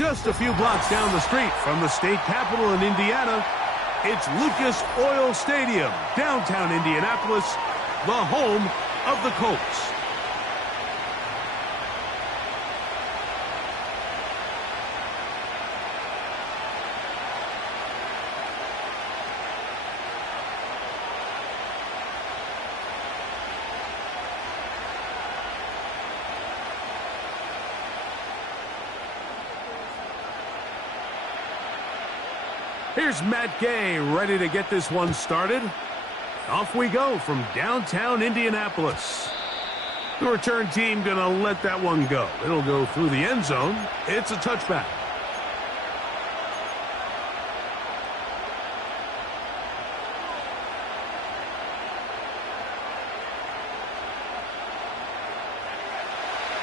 Just a few blocks down the street from the state capitol in Indiana, it's Lucas Oil Stadium, downtown Indianapolis, the home of the Colts. Here's Matt Gay ready to get this one started. Off we go from downtown Indianapolis. The return team going to let that one go. It'll go through the end zone. It's a touchback.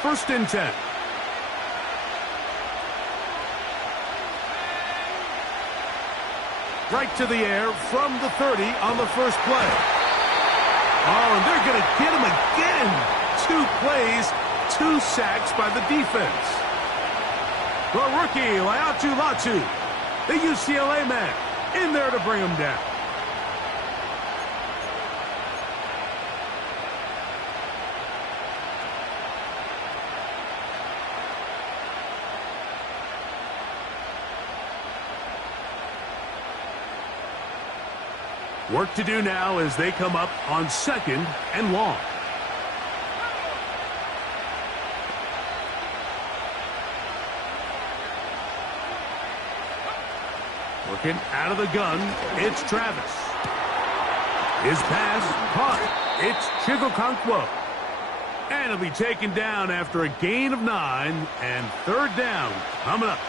First and 10. Right to the air from the 30 on the first play. Oh, and they're going to get him again. 2 plays, 2 sacks by the defense. The rookie, Latu, the UCLA man, in there to bring him down. Work to do now as they come up on second and long. Working out of the gun, it's Travis. His pass caught. It's Chigokonkwo. And he'll be taken down after a gain of 9, and third down coming up.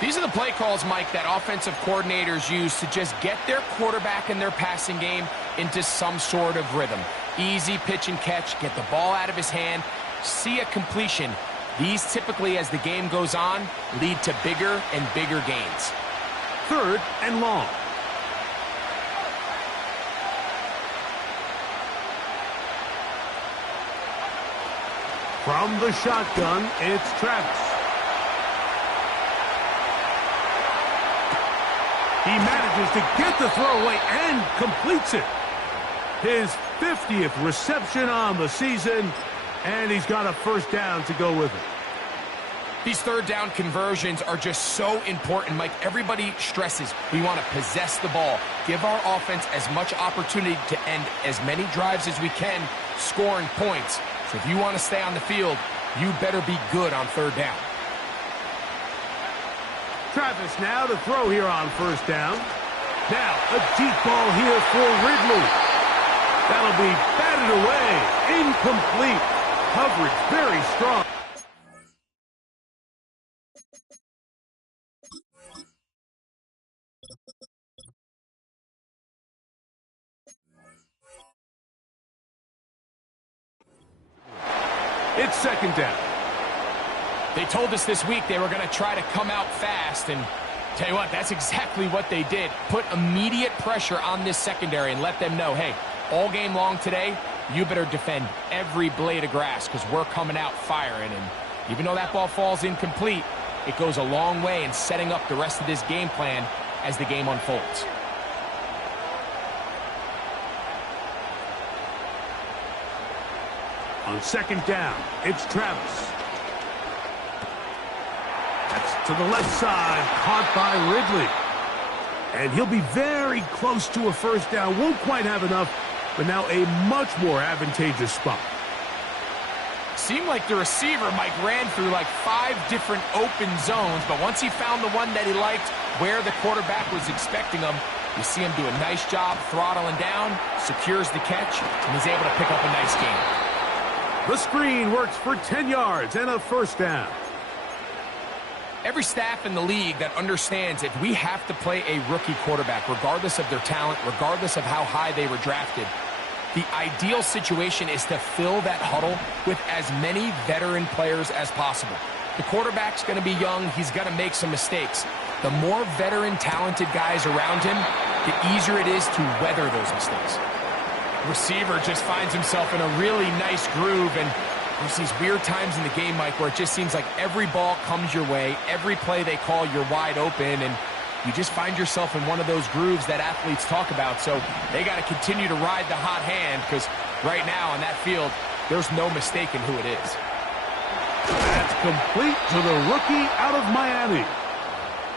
These are the play calls, Mike, that offensive coordinators use to just get their quarterback and their passing game into some sort of rhythm. Easy pitch and catch, get the ball out of his hand, see a completion. These typically, as the game goes on, lead to bigger and bigger gains. Third and long. From the shotgun, it's Travis. He manages to get the throwaway and completes it. His 50th reception on the season, and he's got a first down to go with it. These third down conversions are just so important, Mike. Everybody stresses we want to possess the ball, give our offense as much opportunity to end as many drives as we can, scoring points. So if you want to stay on the field, you better be good on third down. Travis now to throw here on first down. Now a deep ball here for Ridley. That'll be batted away. Incomplete. Coverage very strong. It's second down. They told us this week they were going to try to come out fast, and tell you what, that's exactly what they did. Put immediate pressure on this secondary and let them know, hey, all game long today, you better defend every blade of grass because we're coming out firing. And even though that ball falls incomplete, it goes a long way in setting up the rest of this game plan as the game unfolds. On second down, it's Travis. That's to the left side, caught by Ridley. And he'll be very close to a first down. Won't quite have enough, but now a much more advantageous spot. Seemed like the receiver, Mike, ran through like 5 different open zones, but once he found the one that he liked, where the quarterback was expecting him, you see him do a nice job throttling down, secures the catch, and he's able to pick up a nice gain. The screen works for 10 yards and a first down. Every staff in the league that understands if we have to play a rookie quarterback, regardless of their talent, regardless of how high they were drafted, the ideal situation is to fill that huddle with as many veteran players as possible. The quarterback's going to be young. He's going to make some mistakes. The more veteran, talented guys around him, the easier it is to weather those mistakes. Receiver just finds himself in a really nice groove, and There's these weird times in the game, Mike, where it just seems like every ball comes your way, every play they call, you're wide open, and you just find yourself in one of those grooves that athletes talk about. So they got to continue to ride the hot hand, because right now on that field, there's no mistaking who it is. That's complete to the rookie out of Miami.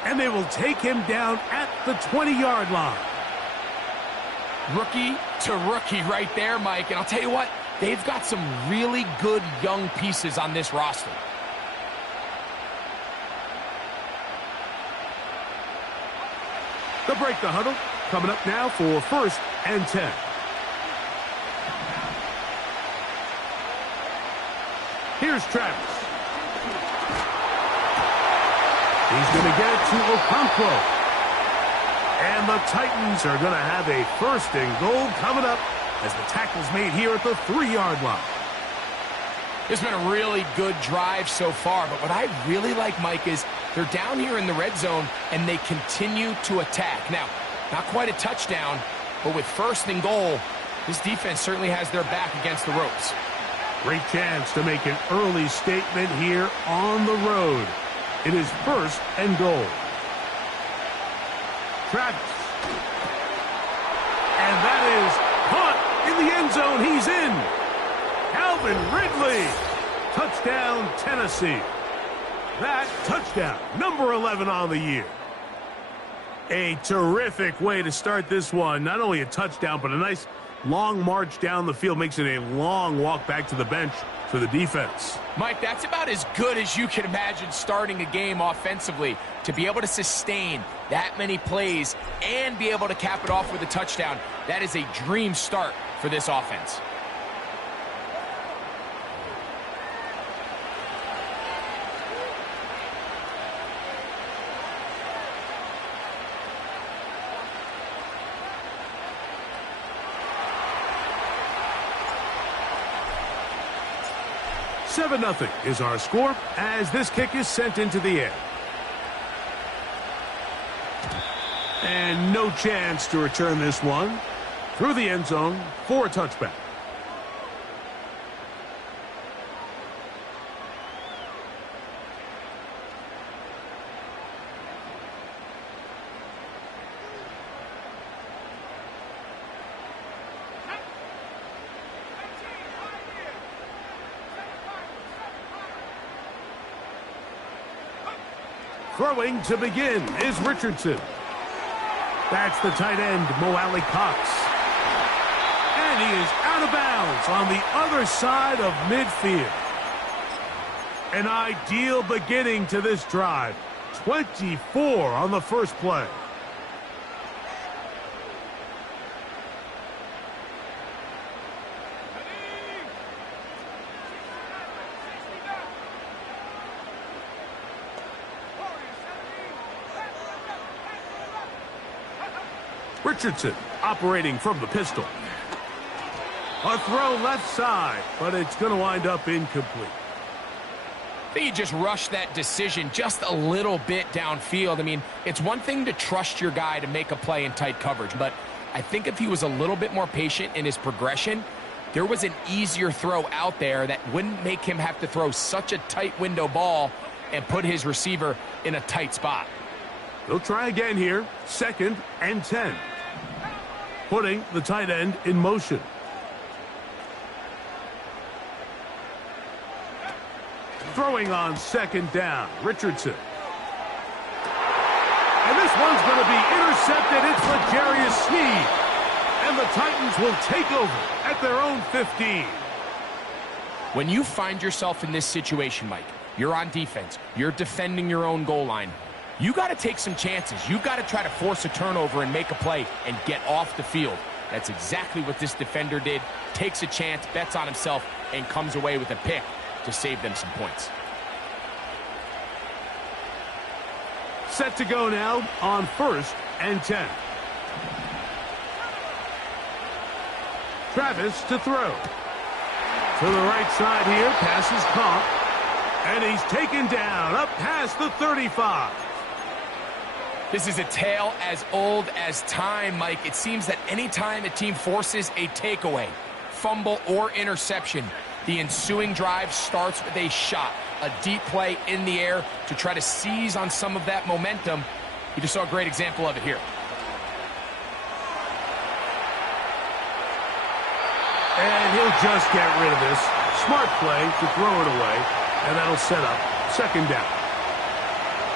And they will take him down at the 20-yard line. Rookie to rookie right there, Mike. And I'll tell you what, they've got some really good young pieces on this roster. They'll break the huddle. Coming up now for 1st and 10. Here's Travis. He's going to get it to Okonkwo. And the Titans are going to have a 1st and goal coming up as the tackle's made here at the 3-yard line. It's been a really good drive so far, but what I really like, Mike, is they're down here in the red zone and they continue to attack. Now, not quite a touchdown, but with 1st and goal, this defense certainly has their back against the ropes. Great chance to make an early statement here on the road. It is 1st and goal. Travis. And that is caught in the end zone. He's in. Calvin Ridley. Touchdown, Tennessee. That touchdown, number 11 on the year. A terrific way to start this one. Not only a touchdown, but a nice long march down the field. Makes it a long walk back to the bench for the defense. Mike, that's about as good as you can imagine starting a game offensively. To be able to sustain that many plays and be able to cap it off with a touchdown, that is a dream start for this offense. Seven 0 is our score as this kick is sent into the air. And no chance to return this one through the end zone for a touchback. Throwing to begin is Richardson. That's the tight end, Mo Alley Cox. And he is out of bounds on the other side of midfield. An ideal beginning to this drive. 24 on the first play. Richardson operating from the pistol. A throw left side, but it's going to wind up incomplete. I think he just rushed that decision just a little bit downfield. I mean, it's one thing to trust your guy to make a play in tight coverage, but I think if he was a little bit more patient in his progression, there was an easier throw out there that wouldn't make him have to throw such a tight window ball and put his receiver in a tight spot. They'll try again here. 2nd and 10. Putting the tight end in motion. Throwing on 2nd down, Richardson. And this one's going to be intercepted. It's L'Jarius Sneed. And the Titans will take over at their own 15. When you find yourself in this situation, Mike, you're on defense, you're defending your own goal line, you got to take some chances. You've got to try to force a turnover and make a play and get off the field. That's exactly what this defender did. Takes a chance, bets on himself, and comes away with a pick to save them some points. Set to go now on 1st and 10. Travis to throw. To the right side here, pass is caught. And he's taken down up past the 35. This is a tale as old as time, Mike. It seems that anytime a team forces a takeaway, fumble, or interception, The ensuing drive starts with a shot, a deep play in the air to try to seize on some of that momentum. You just saw a great example of it here. And he'll just get rid of this. Smart play to throw it away, and that'll set up second down.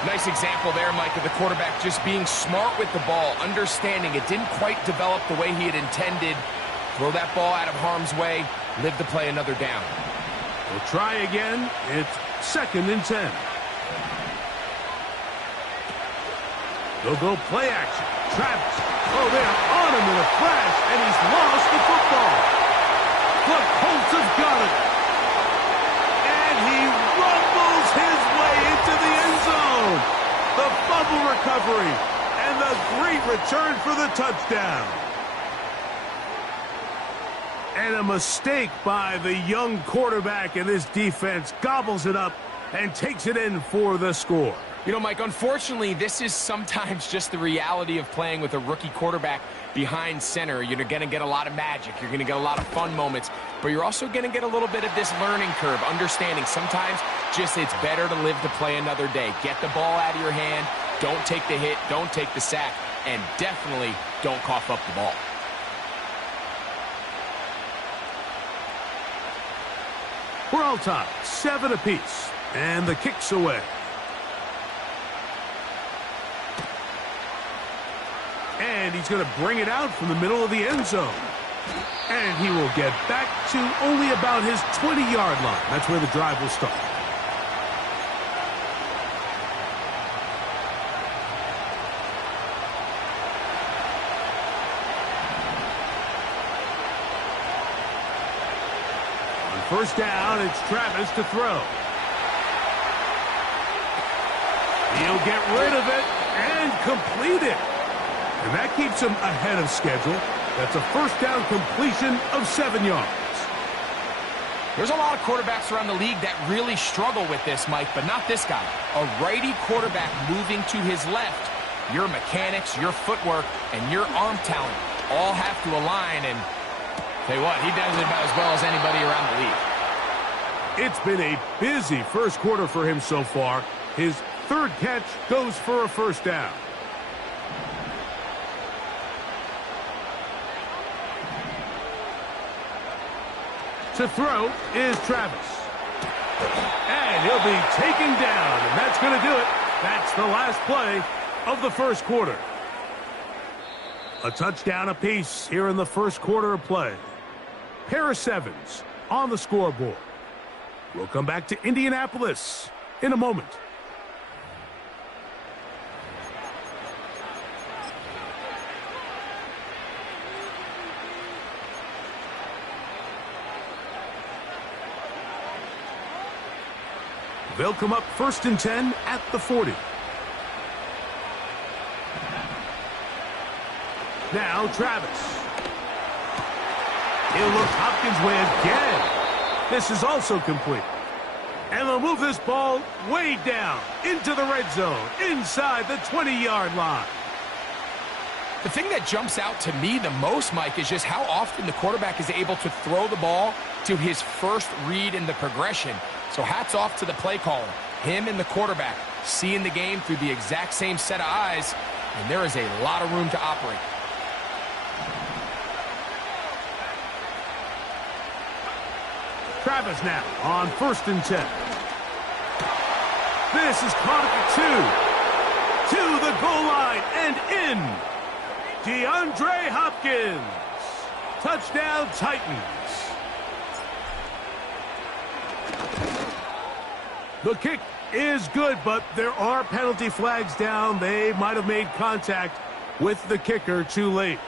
Nice example there, Mike, of the quarterback just being smart with the ball, understanding it didn't quite develop the way he had intended. Throw that ball out of harm's way, live to play another down. We'll try again. It's 2nd and 10. They'll go play action. Travis. Oh, they're on him in a flash, and he's lost the football. The Colts have got it. And he rumbles his way into the end zone. The fumble recovery and the great return for the touchdown. And a mistake by the young quarterback, and this defense gobbles it up and takes it in for the score. You know, Mike, unfortunately, this is sometimes just the reality of playing with a rookie quarterback behind center. You're going to get a lot of magic. You're going to get a lot of fun moments. But you're also going to get a little bit of this learning curve, understanding sometimes just it's better to live to play another day. Get the ball out of your hand. Don't take the hit. Don't take the sack. And definitely don't cough up the ball. We're all tied, 7 apiece, and the kick's away. And he's going to bring it out from the middle of the end zone. And he will get back to only about his 20-yard line. That's where the drive will start. First down, it's Travis to throw. He'll get rid of it and complete it. And that keeps him ahead of schedule. That's a first down completion of 7 yards. There's a lot of quarterbacks around the league that really struggle with this, Mike, but not this guy. A righty quarterback moving to his left. Your mechanics, your footwork, and your arm talent all have to align, and tell you what, he does it about as well as anybody around the league. It's been a busy first quarter for him so far. His 3rd catch goes for a first down. To throw is Travis. And he'll be taken down, and that's going to do it. That's the last play of the first quarter. A touchdown apiece here in the first quarter of play. Pair of 7s on the scoreboard. We'll come back to Indianapolis in a moment. They'll come up 1st and 10 at the 40. Now Travis. He'll look Hopkins' way again. This is also complete. And they'll move this ball way down into the red zone, inside the 20-yard line. The thing that jumps out to me the most, Mike, is just how often the quarterback is able to throw the ball to his first read in the progression. So hats off to the play caller. Him and the quarterback seeing the game through the exact same set of eyes, and there is a lot of room to operate. Travis now on 1st and 10. This is caught at the 2. To the goal line and in. DeAndre Hopkins. Touchdown Titans. The kick is good, but there are penalty flags down. They might have made contact with the kicker too late.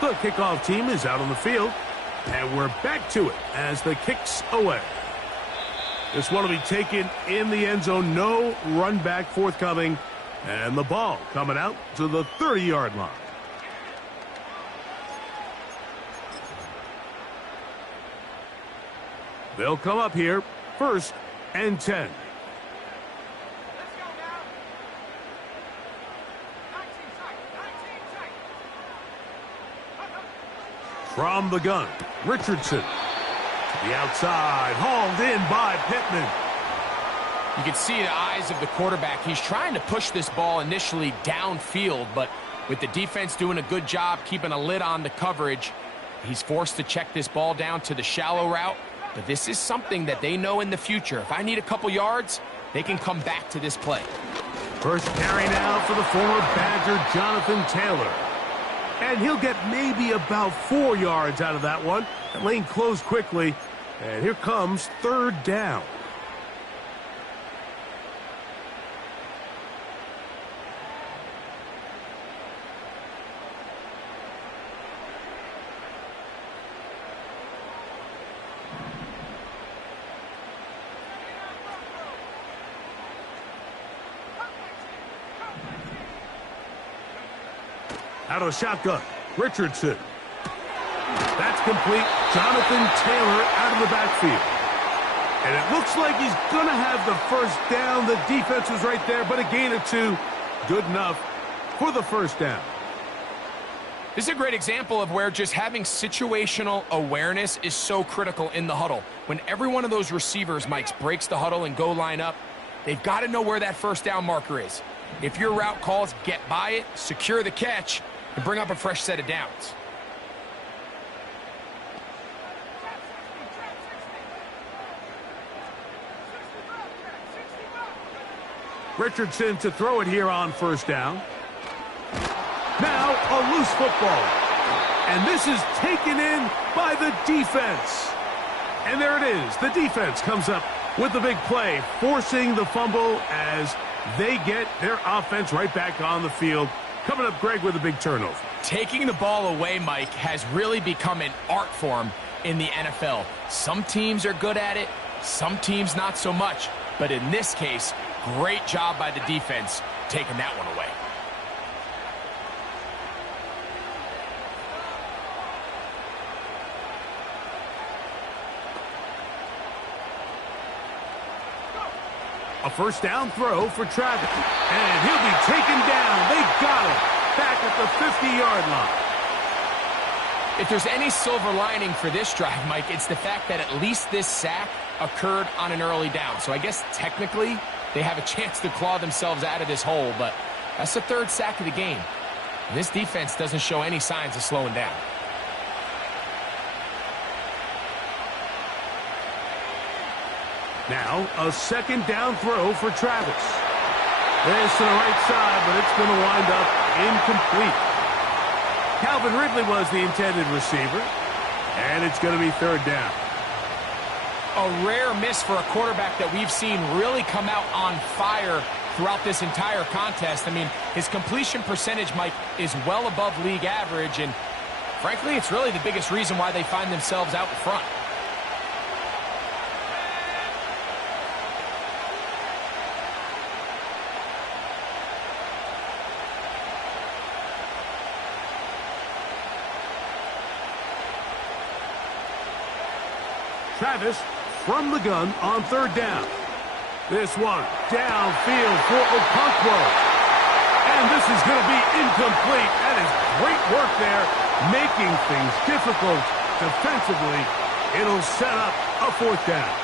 The kickoff team is out on the field, and we're back to it as the kick's away. This one will be taken in the end zone. No run back forthcoming, and the ball coming out to the 30-yard line. They'll come up here 1st and 10. From the gun, Richardson. To the outside, hauled in by Pittman. You can see the eyes of the quarterback. He's trying to push this ball initially downfield, but with the defense doing a good job keeping a lid on the coverage, he's forced to check this ball down to the shallow route. But this is something that they know in the future. If I need a couple yards, they can come back to this play. First carry now for the former Badger, Jonathan Taylor. And he'll get maybe about 4 yards out of that one. That lane closed quickly, and here comes third down. Out of the shotgun, Richardson. That's complete. Jonathan Taylor out of the backfield. And it looks like he's going to have the first down. The defense was right there, but a gain of 2. Good enough for the first down. This is a great example of where just having situational awareness is so critical in the huddle. When every one of those receivers, Mike, breaks the huddle and go line up, they've got to know where that first down marker is. If your route calls, get by it, secure the catch, and bring up a fresh set of downs. Richardson to throw it here on first down. Now a loose football. And this is taken in by the defense. And there it is. The defense comes up with the big play, forcing the fumble as they get their offense right back on the field. Coming up, Greg, with a big turnover. Taking the ball away, Mike, has really become an art form in the NFL. Some teams are good at it, some teams not so much. But in this case, great job by the defense taking that one away. A first down throw for Travis. And he'll be taken down. They got him back at the 50-yard line. If there's any silver lining for this drive, Mike, it's the fact that at least this sack occurred on an early down. So I guess technically they have a chance to claw themselves out of this hole, but that's the third sack of the game. And this defense doesn't show any signs of slowing down. Now, a second down throw for Travis. This to the right side, but it's going to wind up incomplete. Calvin Ridley was the intended receiver, and it's going to be third down. A rare miss for a quarterback that we've seen really come out on fire throughout this entire contest. I mean, his completion percentage, Mike, is well above league average, and frankly, it's really the biggest reason why they find themselves out in front. Travis from the gun on third down. This one downfield for Okonkwo. And this is going to be incomplete. That is great work there, making things difficult defensively. It'll set up a fourth down.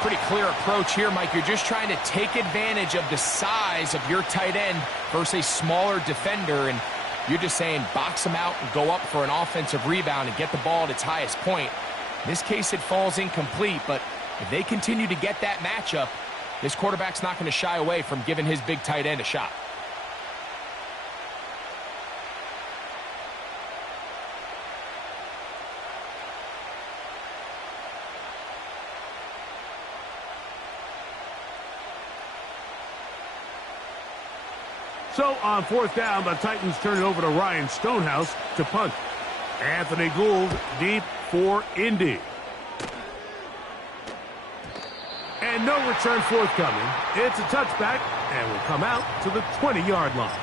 Pretty clear approach here, Mike. You're just trying to take advantage of the size of your tight end versus a smaller defender, and you're just saying box him out and go up for an offensive rebound and get the ball at its highest point. In this case, it falls incomplete, but if they continue to get that matchup, this quarterback's not going to shy away from giving his big tight end a shot. So on fourth down, the Titans turn it over to Ryan Stonehouse to punt. Anthony Gould deep for Indy. And no return forthcoming. It's a touchback and will come out to the 20-yard line.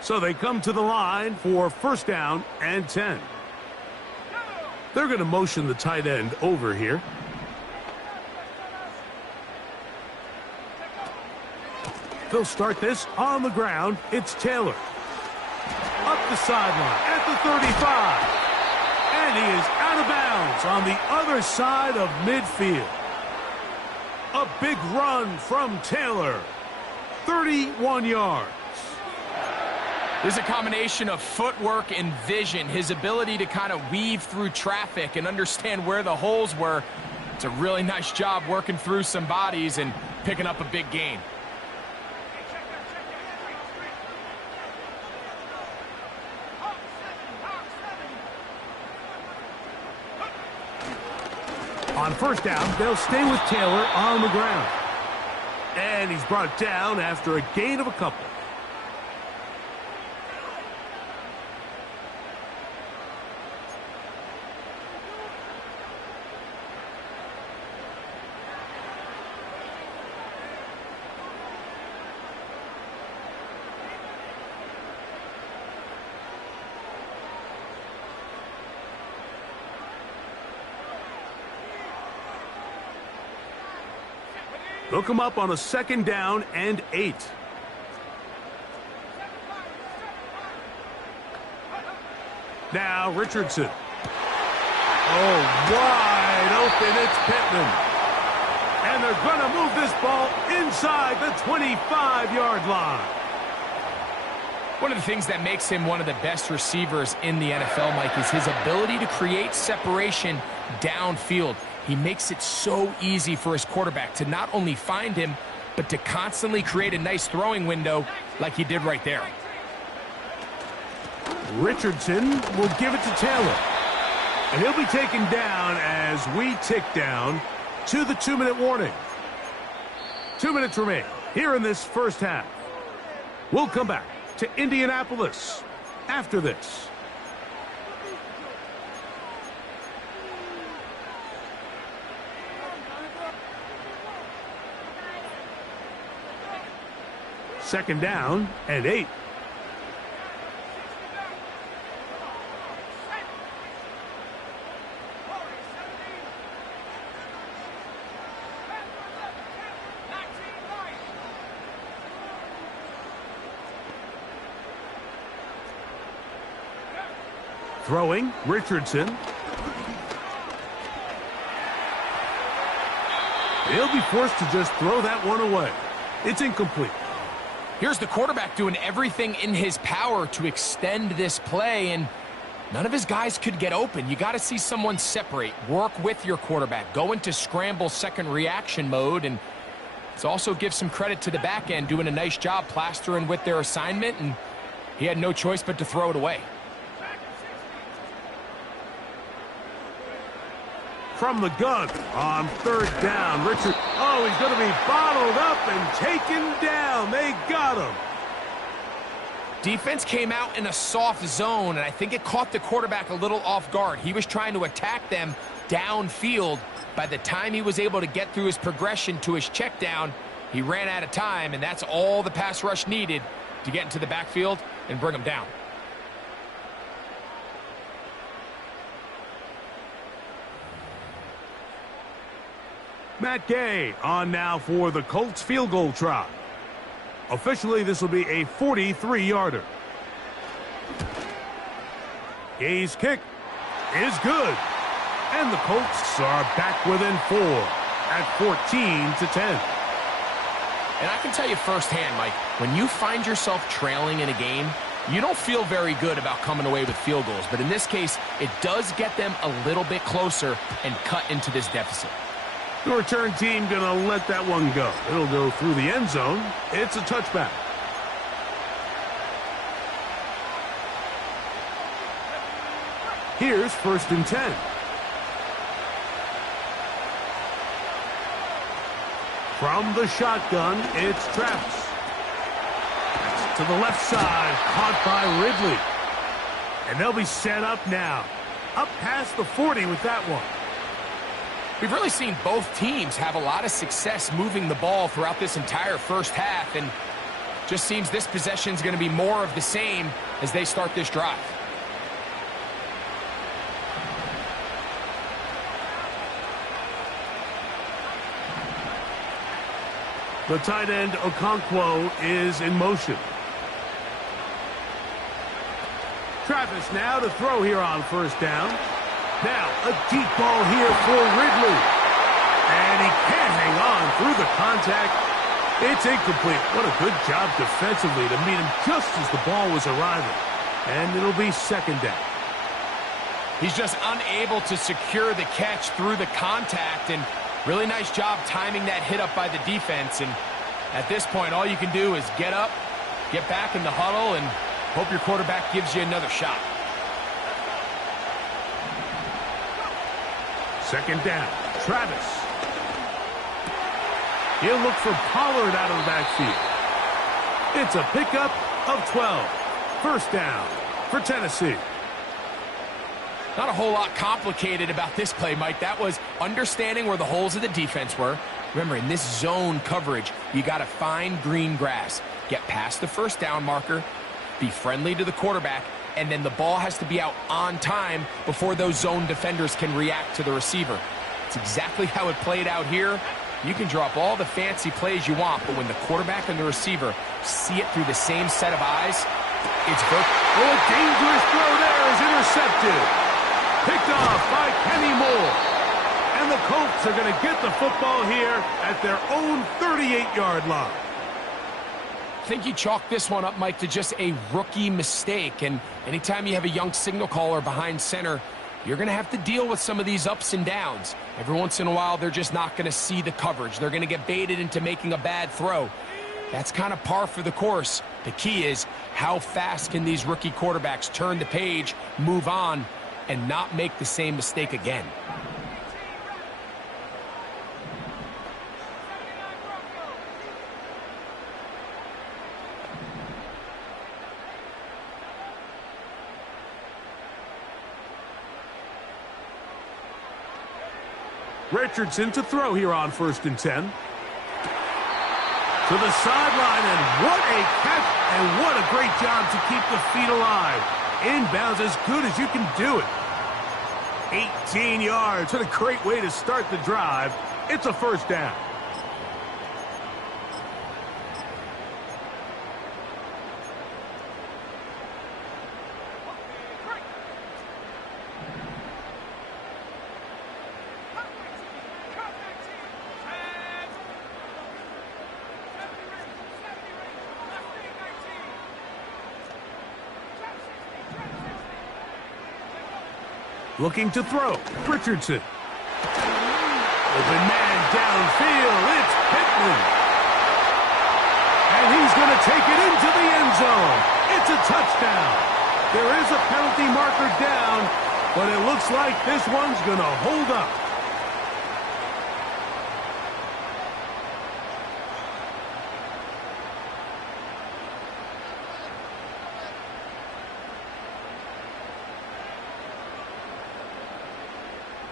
So they come to the line for first down and 10. They're going to motion the tight end over here. They'll start this on the ground. It's Taylor. Up the sideline at the 35. And he is out of bounds on the other side of midfield. A big run from Taylor. 31 yards. There's a combination of footwork and vision, his ability to kind of weave through traffic and understand where the holes were. It's a really nice job working through some bodies and picking up a big gain. On first down, they'll stay with Taylor on the ground. And he's brought down after a gain of a couple. They'll come up on a second down and 8. Now Richardson. Oh, wide open. It's Pittman. And they're going to move this ball inside the 25-yard line. One of the things that makes him one of the best receivers in the NFL, Mike, is his ability to create separation downfield. He makes it so easy for his quarterback to not only find him, but to constantly create a nice throwing window like he did right there. Richardson will give it to Taylor. And he'll be taken down as we tick down to the 2-minute warning. 2 minutes remain here in this first half. We'll come back to Indianapolis after this. Second down and 8. Throwing, Richardson. He'll be forced to just throw that one away. It's incomplete. Here's the quarterback doing everything in his power to extend this play, and none of his guys could get open. You got to see someone separate, work with your quarterback, go into scramble second reaction mode, and it's also give some credit to the back end doing a nice job plastering with their assignment, and he had no choice but to throw it away. From the gun on third down, Richard. Oh, he's going to be bottled up and taken down. They got him. Defense came out in a soft zone, and I think it caught the quarterback a little off guard. He was trying to attack them downfield. By the time he was able to get through his progression to his check down, he ran out of time, and that's all the pass rush needed to get into the backfield and bring him down. Matt Gay on now for the Colts field goal try. Officially, this will be a 43-yarder. Gay's kick is good. And the Colts are back within 4 at 14-10. And I can tell you firsthand, Mike, when you find yourself trailing in a game, you don't feel very good about coming away with field goals. But in this case, it does get them a little bit closer and cut into this deficit. The return team going to let that one go. It'll go through the end zone. It's a touchback. Here's 1st and 10. From the shotgun, it's Travis. To the left side, caught by Ridley. And they'll be set up now. Up past the 40 with that one. We've really seen both teams have a lot of success moving the ball throughout this entire first half, and just seems this possession is going to be more of the same as they start this drive. The tight end, Okonkwo, is in motion. Travis now to throw here on first down. Now, a deep ball here for Ridley. And he can't hang on through the contact. It's incomplete. What a good job defensively to meet him just as the ball was arriving. And it'll be second down. He's just unable to secure the catch through the contact, and really nice job timing that hit up by the defense. And at this point, all you can do is get up, get back in the huddle, and hope your quarterback gives you another shot. Second down, Travis. He'll look for Pollard out of the backfield. It's a pickup of 12. First down for Tennessee. Not a whole lot complicated about this play, Mike. That was understanding where the holes of the defense were. Remember, in this zone coverage, you got to find green grass. Get past the first down marker, be friendly to the quarterback, and then the ball has to be out on time before those zone defenders can react to the receiver. It's exactly how it played out here. You can drop all the fancy plays you want, but when the quarterback and the receiver see it through the same set of eyes, it's oh, a dangerous throw there is intercepted. Picked off by Kenny Moore. And the Colts are going to get the football here at their own 38-yard line. I think you chalk this one up, Mike, to just a rookie mistake. And anytime you have a young signal caller behind center, you're going to have to deal with some of these ups and downs. Every once in a while, they're just not going to see the coverage. They're going to get baited into making a bad throw. That's kind of par for the course. The key is, how fast can these rookie quarterbacks turn the page, move on, and not make the same mistake again? Richardson to throw here on 1st and 10. To the sideline, and what a catch, and what a great job to keep the feet alive. Inbounds as good as you can do it. 18 yards. What a great way to start the drive. It's a first down. Looking to throw. Richardson. Open man downfield. It's Pittman. And he's going to take it into the end zone. It's a touchdown. There is a penalty marker down, but it looks like this one's going to hold up.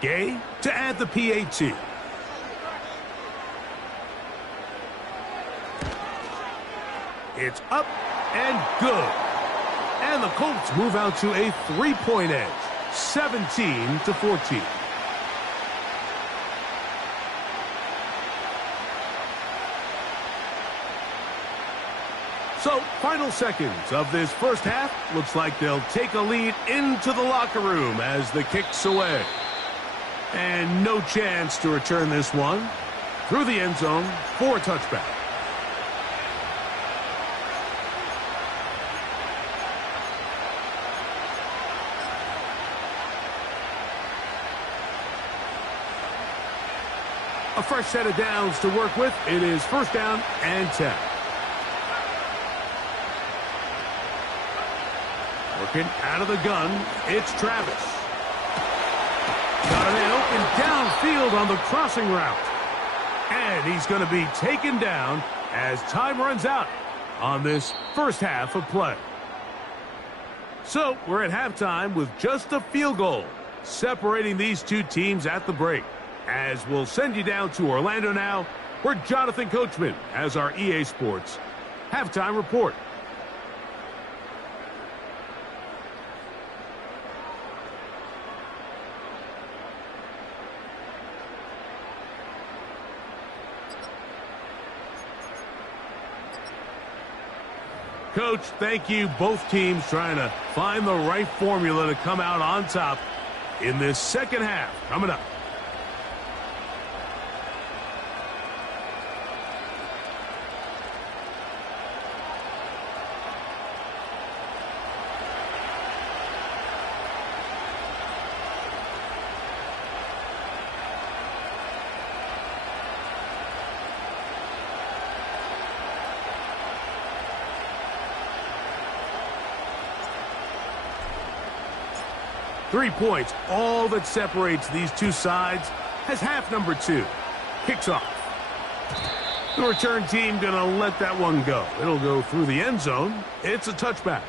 Gay to add the PAT. It's up and good. And the Colts move out to a 3-point edge, 17-14. So, final seconds of this first half. Looks like they'll take a lead into the locker room as the kick's away. And no chance to return this one through the end zone for a touchback. A fresh set of downs to work with. It is first down and 10. Working out of the gun, it's Travis. Got a man open downfield on the crossing route. And he's going to be taken down as time runs out on this first half of play. So we're at halftime with just a field goal separating these two teams at the break. As we'll send you down to Orlando now, where Jonathan Coachman has our EA Sports halftime report. Coach, thank you. Both teams trying to find the right formula to come out on top in this second half. Coming up. Three points, all that separates these two sides, as half number 2 kicks off. The return team going to let that one go. It'll go through the end zone. It's a touchback.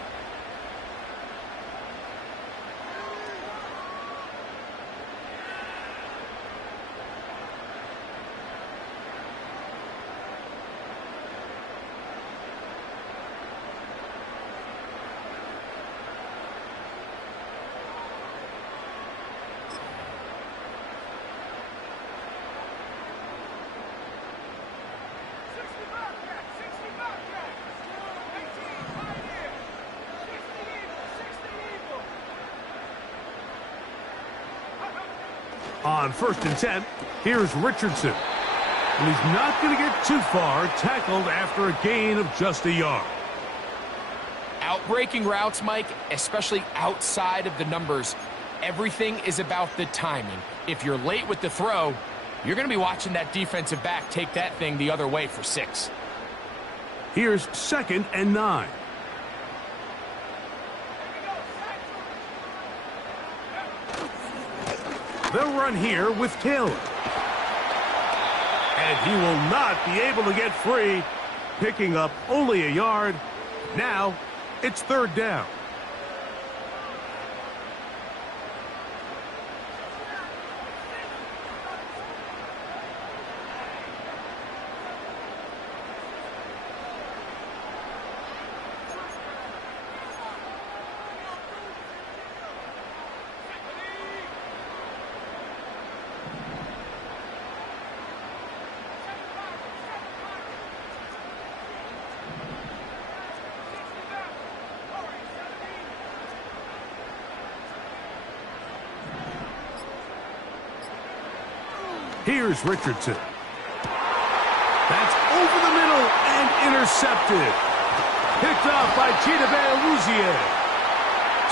On 1st and 10, here's Richardson. And he's not going to get too far, tackled after a gain of just a yard. Outbreaking routes, Mike, especially outside of the numbers, everything is about the timing. If you're late with the throw, you're going to be watching that defensive back take that thing the other way for 6. Here's 2nd and 9. They'll run here with Taylor. And he will not be able to get free, picking up only a yard. Now, it's 3rd down. Here's Richardson. That's over the middle and intercepted. Picked up by Chidobe.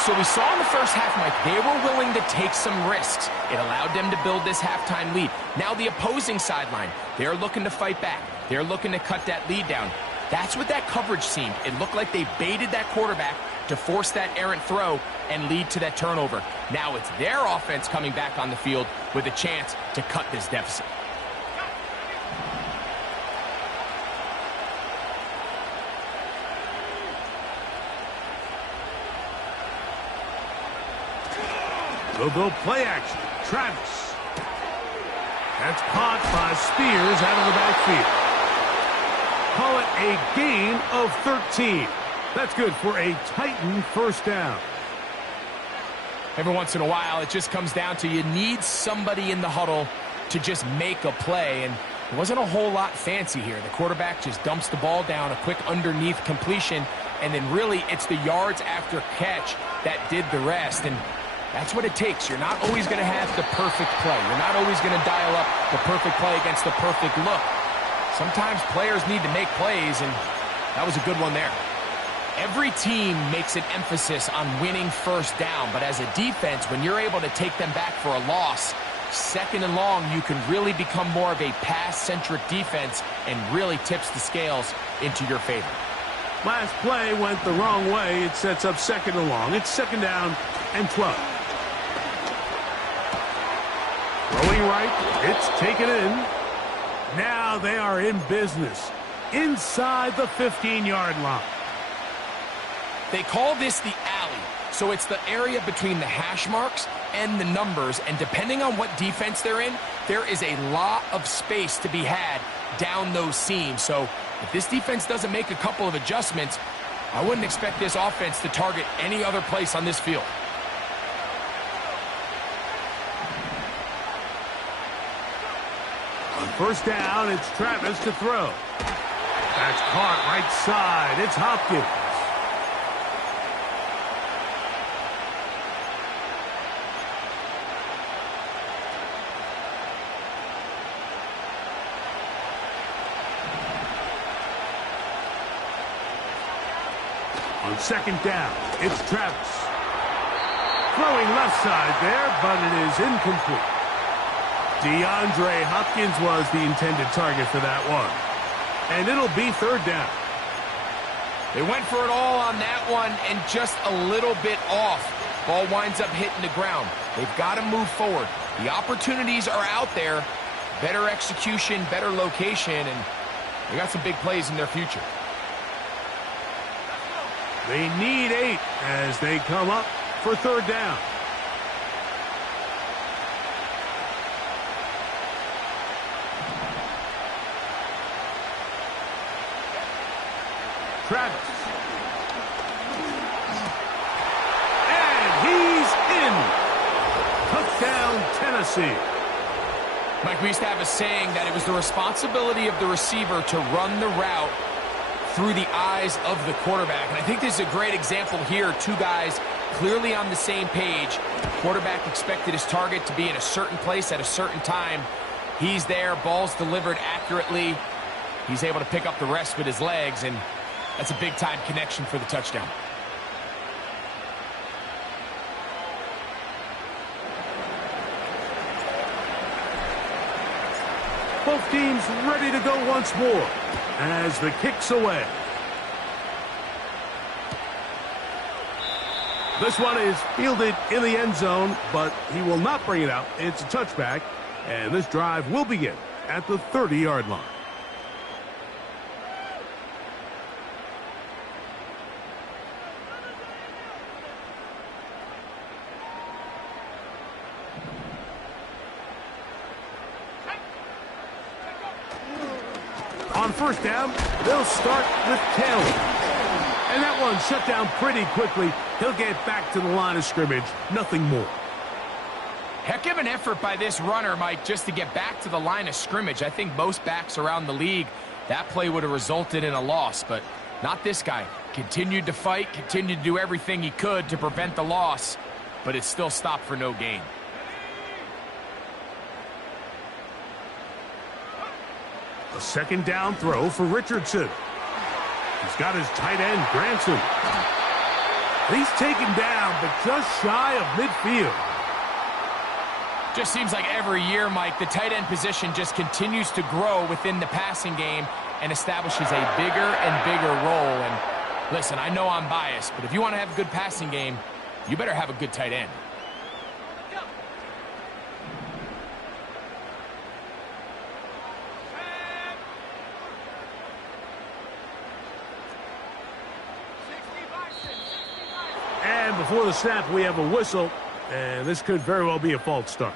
So we saw in the first half, Mike, they were willing to take some risks. It allowed them to build this halftime lead. Now the opposing sideline, they're looking to fight back. They're looking to cut that lead down. That's what that coverage seemed. It looked like they baited that quarterback to force that errant throw and lead to that turnover. Now it's their offense coming back on the field with a chance to cut this deficit. They'll go play action. Travis. That's caught by Spears out of the backfield. Call it a gain of 13. That's good for a Titan 1st down. Every once in a while, it just comes down to you need somebody in the huddle to just make a play, and it wasn't a whole lot fancy here. The quarterback just dumps the ball down, a quick underneath completion, and then really it's the yards after catch that did the rest, and that's what it takes. You're not always going to have the perfect play. You're not always going to dial up the perfect play against the perfect look. Sometimes players need to make plays, and that was a good one there. Every team makes an emphasis on winning 1st down, but as a defense, when you're able to take them back for a loss, 2nd and long, you can really become more of a pass-centric defense and really tips the scales into your favor. Last play went the wrong way. It sets up 2nd and long. It's 2nd down and 12. Throwing right, it's taken in. Now they are in business inside the 15-yard line. They call this the alley, so it's the area between the hash marks and the numbers, and depending on what defense they're in, there is a lot of space to be had down those seams. So if this defense doesn't make a couple of adjustments, I wouldn't expect this offense to target any other place on this field. On 1st down, it's Travis to throw. That's caught right side. It's Hopkins. On second down, it's Travis. Throwing left side there, but it is incomplete. DeAndre Hopkins was the intended target for that one. And it'll be third down. They went for it all on that one and just a little bit off. Ball winds up hitting the ground. They've got to move forward. The opportunities are out there. Better execution, better location, and they got some big plays in their future. They need 8 as they come up for third down. Travis. And he's in. Touchdown, Tennessee. Mike, we used to have a saying that it was the responsibility of the receiver to run the route through the eyes of the quarterback. And I think this is a great example here. Two guys clearly on the same page. Quarterback expected his target to be in a certain place at a certain time. He's there. Ball's delivered accurately. He's able to pick up the rest with his legs, and that's a big-time connection for the touchdown. Both teams ready to go once more as the kick's away. This one is fielded in the end zone, but he will not bring it out. It's a touchback, and this drive will begin at the 30-yard line. On first down, they'll start with Taylor. And that one shut down pretty quickly. He'll get back to the line of scrimmage. Nothing more. Heck of an effort by this runner, Mike, just to get back to the line of scrimmage. I think most backs around the league, that play would have resulted in a loss, but not this guy. Continued to fight, continued to do everything he could to prevent the loss, but it still stopped for no gain. A second down throw for Richardson. He's got his tight end, Granson. He's taken down, but just shy of midfield. Just seems like every year, Mike, the tight end position just continues to grow within the passing game and establishes a bigger and bigger role. And listen, I know I'm biased, but if you want to have a good passing game, you better have a good tight end. And before the snap, we have a whistle, and this could very well be a false start.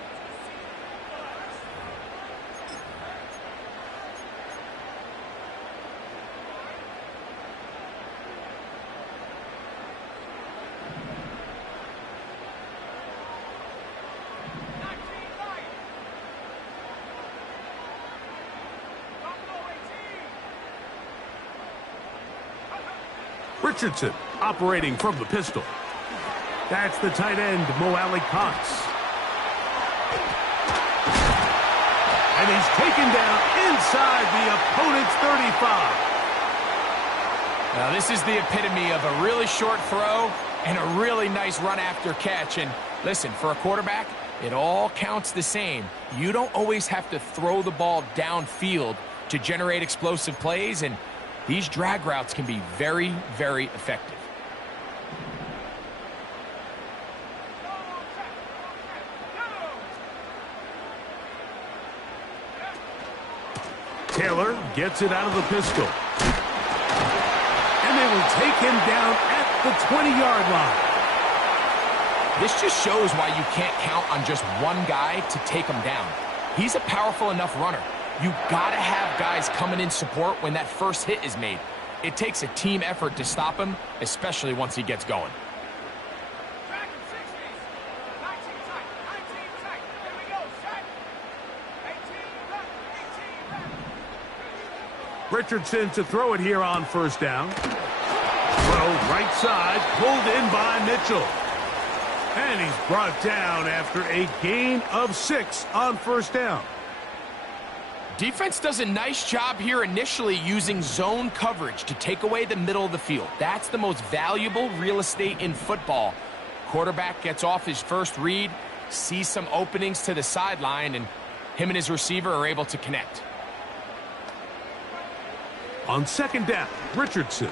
Richardson operating from the pistol. That's the tight end, Mo Cox. And he's taken down inside the opponent's 35. Now, this is the epitome of a really short throw and a really nice run after catch. And listen, for a quarterback, it all counts the same. You don't always have to throw the ball downfield to generate explosive plays, and these drag routes can be very, very effective. Taylor gets it out of the pistol. And they will take him down at the 20-yard line. This just shows why you can't count on just one guy to take him down. He's a powerful enough runner. You got to have guys coming in support when that first hit is made. It takes a team effort to stop him, especially once he gets going. Richardson to throw it here on first down. Throw right side, pulled in by Mitchell. And he's brought down after a gain of 6 on first down. Defense does a nice job here initially using zone coverage to take away the middle of the field. That's the most valuable real estate in football. Quarterback gets off his first read, sees some openings to the sideline, and him and his receiver are able to connect. On second down, Richardson.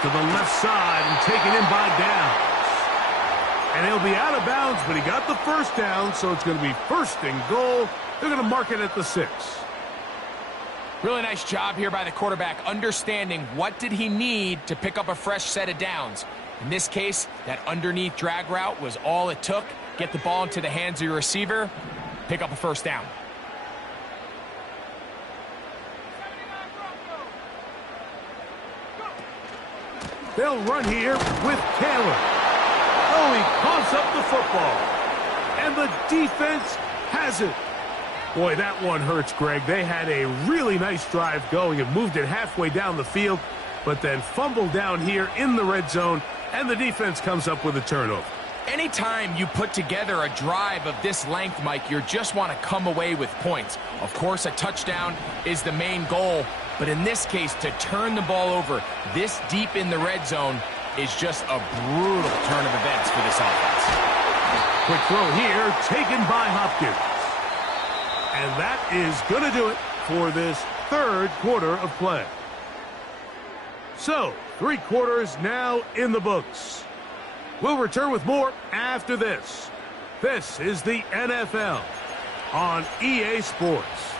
To the left side and taken in by Downs. And he'll be out of bounds, but he got the first down, so it's going to be first and goal. They're going to mark it at the 6. Really nice job here by the quarterback, understanding what did he need to pick up a fresh set of downs. In this case, that underneath drag route was all it took. Get the ball into the hands of your receiver, pick up a first down. They'll run here with Taylor. Oh, he coughs up the football. And the defense has it. Boy, that one hurts, Greg. They had a really nice drive going and moved it halfway down the field, but then fumbled down here in the red zone, and the defense comes up with a turnover. Anytime you put together a drive of this length, Mike, you just want to come away with points. Of course, a touchdown is the main goal, but in this case, to turn the ball over this deep in the red zone is just a brutal turn of events for this offense. Quick throw here, taken by Hopkins. And that is going to do it for this third quarter of play. So, 3 quarters now in the books. We'll return with more after this. This is the NFL on EA Sports.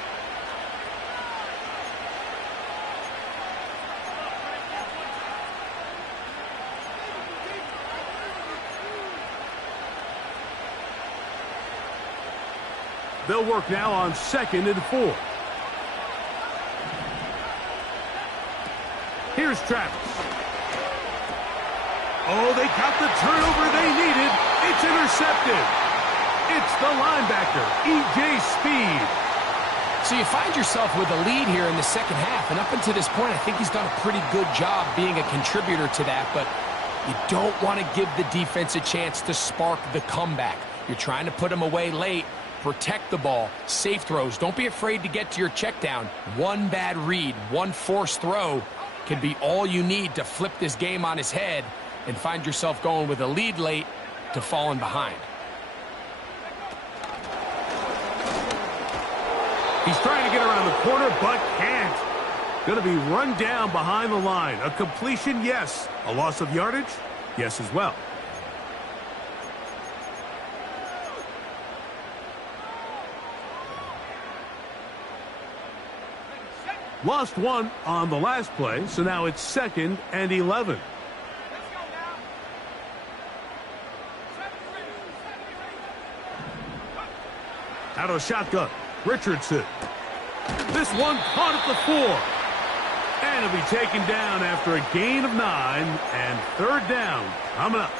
They'll work now on 2nd and 4. Here's Travis. Oh, they got the turnover they needed. It's intercepted. It's the linebacker, E.J. Speed. So you find yourself with a lead here in the second half, and up until this point, I think he's done a pretty good job being a contributor to that, but you don't want to give the defense a chance to spark the comeback. You're trying to put him away late. Protect the ball, safe throws. Don't be afraid to get to your check down. One bad read, one forced throw can be all you need to flip this game on his head and find yourself going with a lead late to falling behind. He's trying to get around the corner, but can't. Going to be run down behind the line. A completion, yes. A loss of yardage, yes as well. Lost one on the last play, so now it's 2nd and 11. Out of shotgun, Richardson. This one caught at the 4. And it'll be taken down after a gain of 9, and 3rd down coming up.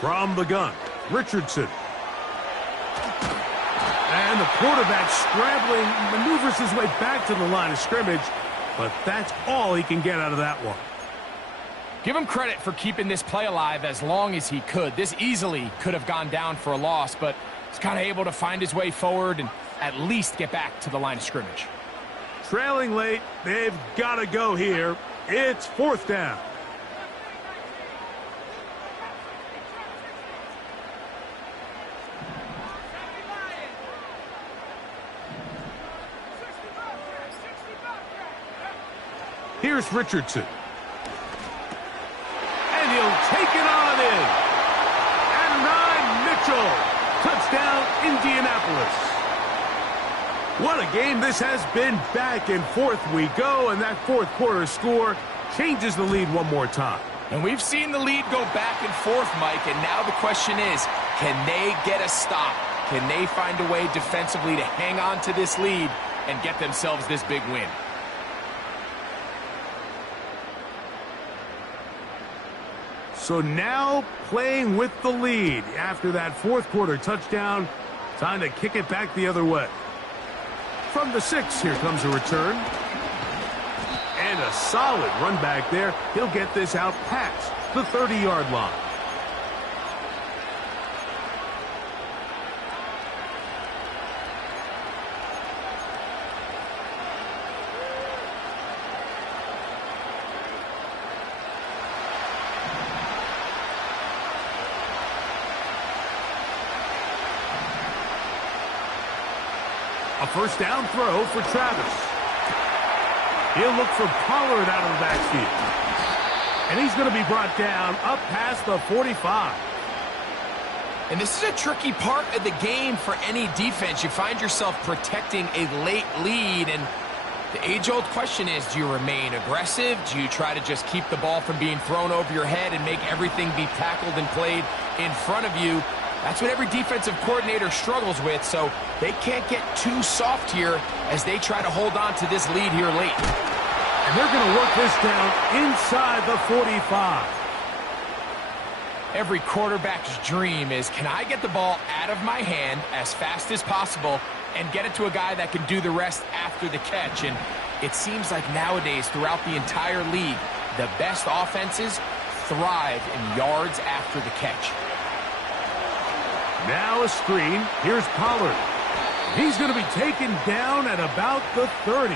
From the gun, Richardson. And the quarterback scrambling, maneuvers his way back to the line of scrimmage, but that's all he can get out of that one. Give him credit for keeping this play alive as long as he could. This easily could have gone down for a loss, but he's kind of able to find his way forward and at least get back to the line of scrimmage. Trailing late, they've got to go here. It's 4th down. Here's Richardson. And he'll take it on in. And Mitchell. Touchdown, Indianapolis. What a game this has been. Back and forth we go, and that 4th quarter score changes the lead one more time. And we've seen the lead go back and forth, Mike, and now the question is, can they get a stop? Can they find a way defensively to hang on to this lead and get themselves this big win? So now playing with the lead after that fourth quarter touchdown. Time to kick it back the other way. From the 6, here comes a return. And a solid run back there. He'll get this out past the 30-yard line. A first down throw for Travis. He'll look for Pollard out of the backfield. And he's going to be brought down up past the 45. And this is a tricky part of the game for any defense. You find yourself protecting a late lead, and the age-old question is, do you remain aggressive? Do you try to just keep the ball from being thrown over your head and make everything be tackled and played in front of you? That's what every defensive coordinator struggles with, so they can't get too soft here as they try to hold on to this lead here late. And they're going to work this down inside the 45. Every quarterback's dream is, can I get the ball out of my hand as fast as possible and get it to a guy that can do the rest after the catch? And it seems like nowadays, throughout the entire league, the best offenses thrive in yards after the catch. Now a screen. Here's Pollard. He's going to be taken down at about the 30.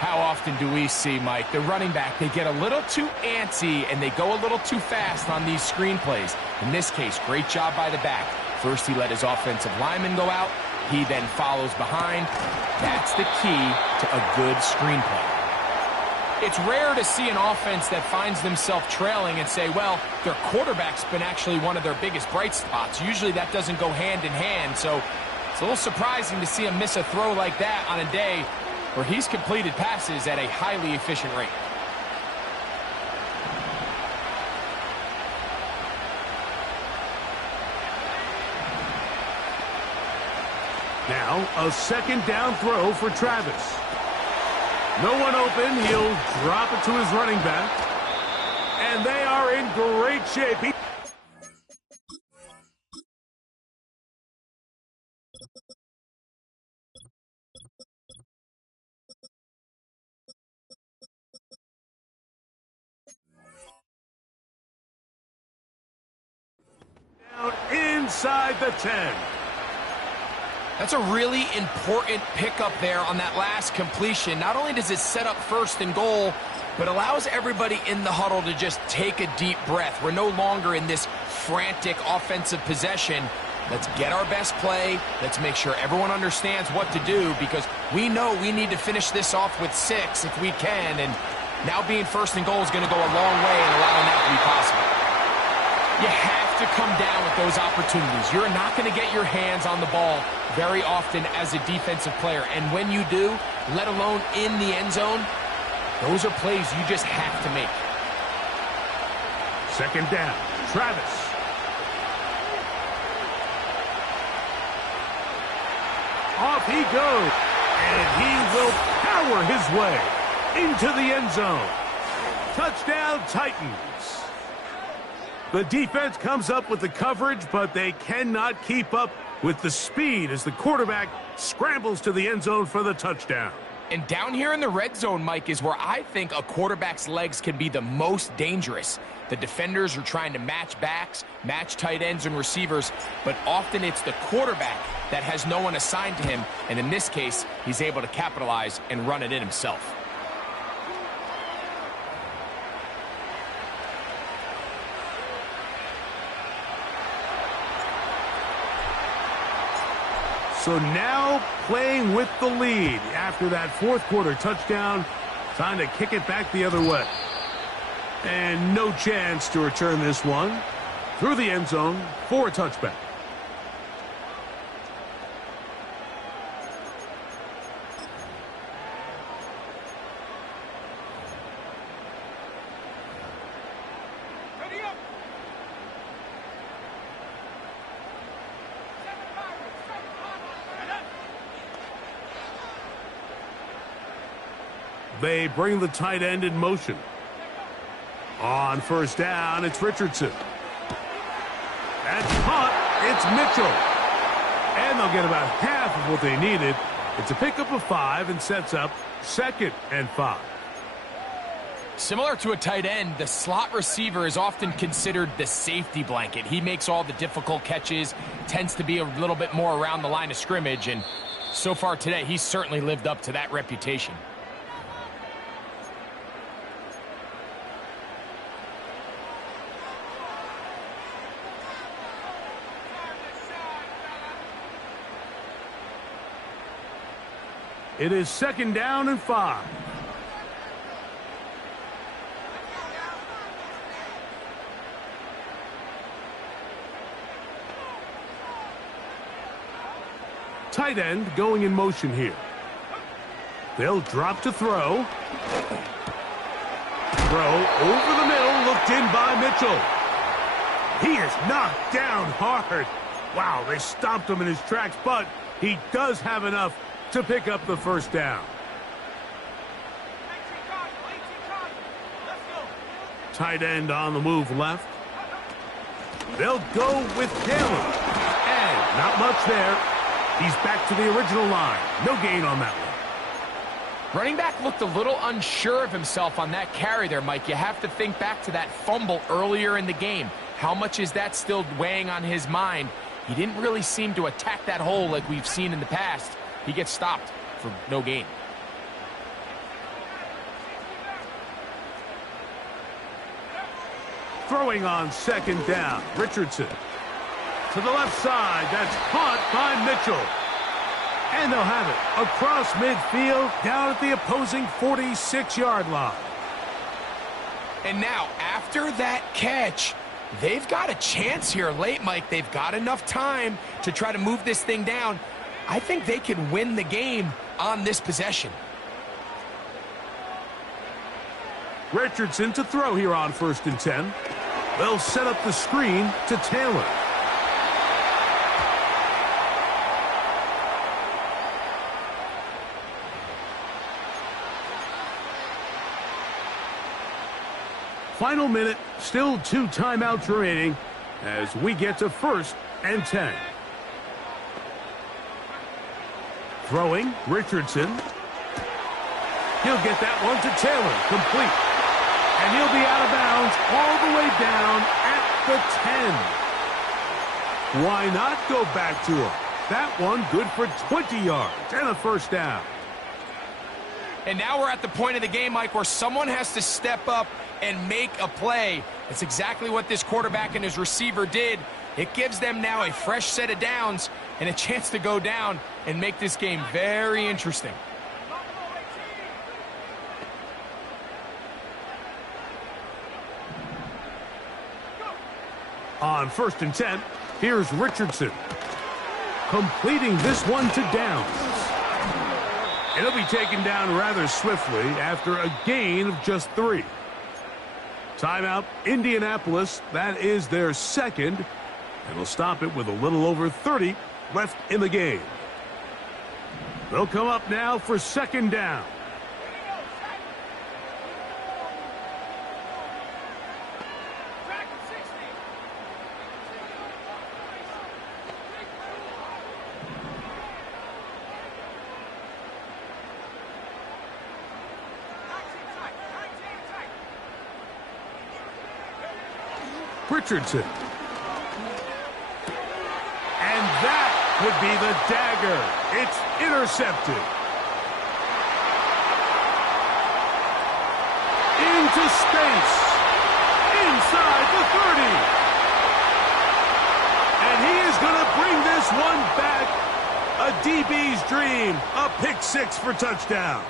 How often do we see, Mike, the running back, they get a little too antsy and they go a little too fast on these screen plays. In this case, great job by the back. First, he let his offensive lineman go out. He then follows behind. That's the key to a good screen play. It's rare to see an offense that finds themselves trailing and say, well, their quarterback's been actually one of their biggest bright spots. Usually that doesn't go hand in hand, so it's a little surprising to see him miss a throw like that on a day where he's completed passes at a highly efficient rate. Now a second down throw for Travis. No one open. He'll drop it to his running back. And they are in great shape. Down inside the 10. That's a really important pickup there on that last completion. Not only does it set up first and goal, but allows everybody in the huddle to just take a deep breath. We're no longer in this frantic offensive possession. Let's get our best play. Let's make sure everyone understands what to do, because we know we need to finish this off with 6 if we can. And now being first and goal is going to go a long way in allowing that to be possible. You have to come down with those opportunities. You're not going to get your hands on the ball very often as a defensive player. And when you do, let alone in the end zone, those are plays you just have to make. Second down, Travis. Off he goes, and he will power his way into the end zone. Touchdown, Titans. The defense comes up with the coverage, but they cannot keep up with the speed as the quarterback scrambles to the end zone for the touchdown. And down here in the red zone, Mike, is where I think a quarterback's legs can be the most dangerous. The defenders are trying to match backs, match tight ends and receivers, but often it's the quarterback that has no one assigned to him, and in this case, he's able to capitalize and run it in himself. So now playing with the lead after that fourth quarter touchdown. Time to kick it back the other way. And no chance to return this one through the end zone for a touchback. They bring the tight end in motion. On first down, it's Richardson. That's caught. It's Mitchell. And they'll get about half of what they needed. It's a pickup of 5 and sets up 2nd and 5. Similar to a tight end, the slot receiver is often considered the safety blanket. He makes all the difficult catches, tends to be a little bit more around the line of scrimmage, and so far today, he's certainly lived up to that reputation. It is 2nd down and 5. Tight end going in motion here. They'll drop to throw. Throw over the middle, looked in by Mitchell. He is knocked down hard. Wow, they stopped him in his tracks, but he does have enough to pick up the first down. Tight end on the move left. They'll go with Taylor. And not much there. He's back to the original line. No gain on that one. Running back looked a little unsure of himself on that carry there, Mike. You have to think back to that fumble earlier in the game. How much is that still weighing on his mind? He didn't really seem to attack that hole like we've seen in the past. He gets stopped for no gain. Throwing on 2nd down, Richardson. To the left side, that's caught by Mitchell. And they'll have it across midfield, down at the opposing 46-yard line. And now, after that catch, they've got a chance here late, Mike. They've got enough time to try to move this thing down. I think they can win the game on this possession. Richardson to throw here on 1st and 10. They'll set up the screen to Taylor. Final minute, still 2 timeouts remaining as we get to 1st and 10. Throwing, Richardson. He'll get that one to Taylor, complete. And he'll be out of bounds all the way down at the 10. Why not go back to him? That one good for 20 yards and a first down. And now we're at the point of the game, Mike, where someone has to step up and make a play. That's exactly what this quarterback and his receiver did. It gives them now a fresh set of downs and a chance to go down and make this game very interesting. On 1st and 10, here's Richardson. Completing this one to Downs. It'll be taken down rather swiftly after a gain of just 3. Timeout, Indianapolis. That is their 2nd. And they'll stop it with a little over 30 left in the game. They'll come up now for 2nd down. Richardson. And that would be the dagger. It's intercepted. Into space. Inside the 30. And he is going to bring this one back. A DB's dream. A pick 6 for touchdown.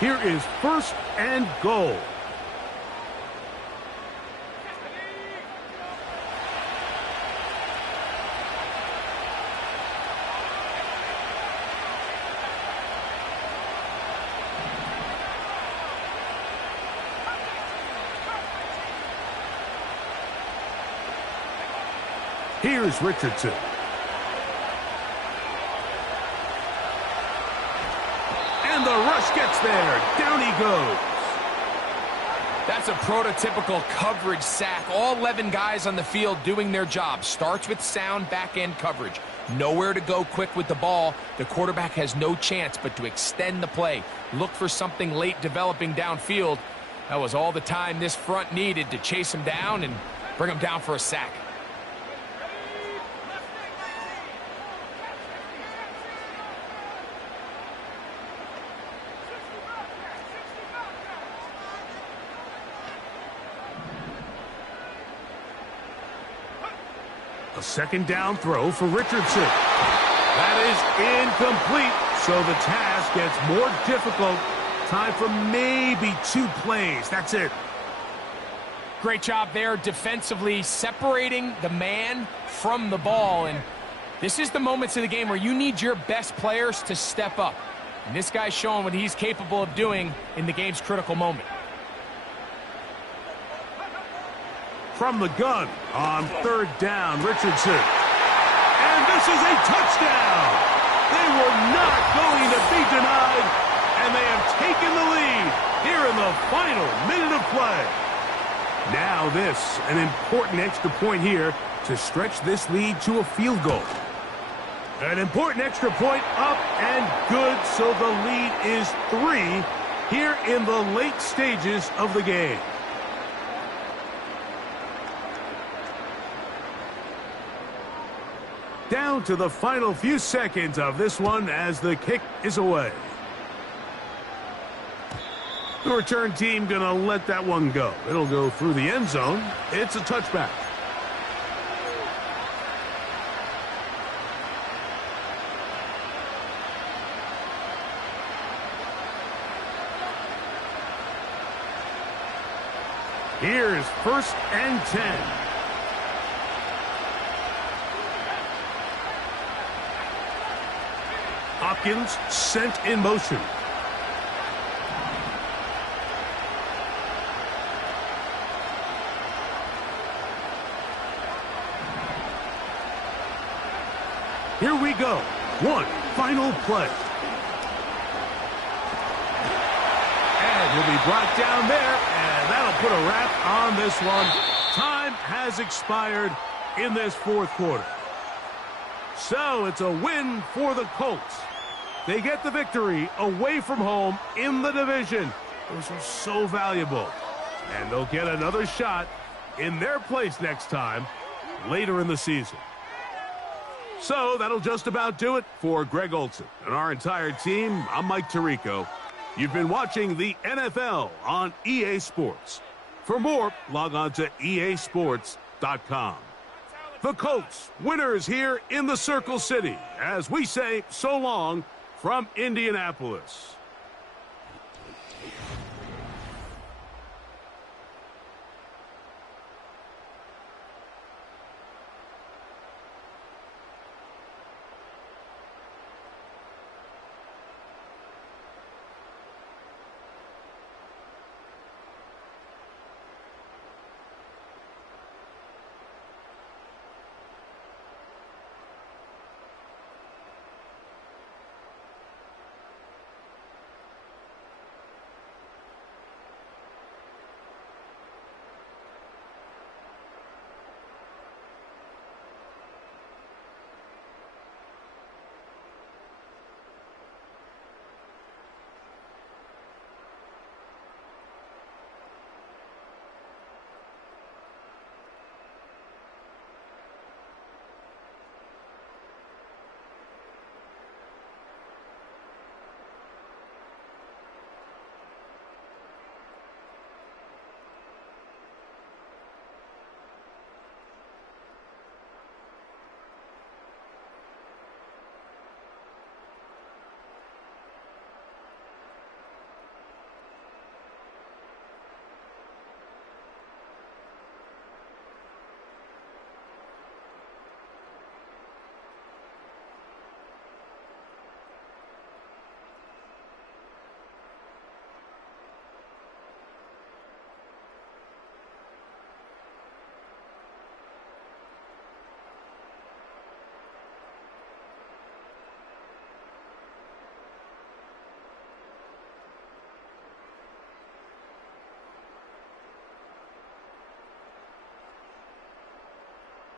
Here is 1st and goal. Here's Richardson. And the rush gets there. Down he goes. That's a prototypical coverage sack. All 11 guys on the field doing their job. Starts with sound back-end coverage. Nowhere to go quick with the ball. The quarterback has no chance but to extend the play. Look for something late developing downfield. That was all the time this front needed to chase him down and bring him down for a sack. A second down throw for Richardson. That is incomplete, so the task gets more difficult. Time for maybe 2 plays. That's it. Great job there defensively, separating the man from the ball. And this is the moments of the game where you need your best players to step up. And this guy's showing what he's capable of doing in the game's critical moment. From the gun on 3rd down, Richardson. And this is a touchdown. They were not going to be denied, and they have taken the lead here in the final minute of play. Now this, an important extra point here to stretch this lead to a field goal. An important extra point up and good, so the lead is 3 here in the late stages of the game. Down to the final few seconds of this one as the kick is away. The return team going to let that one go. It'll go through the end zone. It's a touchback. Here's 1st and 10. Hopkins sent in motion. Here we go. One final play. And he'll be brought down there, and that'll put a wrap on this one. Time has expired in this 4th quarter. So it's a win for the Colts. They get the victory away from home in the division. Those are so valuable. And they'll get another shot in their place next time later in the season. So that'll just about do it for Greg Olsen and our entire team. I'm Mike Tirico. You've been watching the NFL on EA Sports. For more, log on to easports.com. The Colts, winners here in the Circle City, as we say so long from Indianapolis.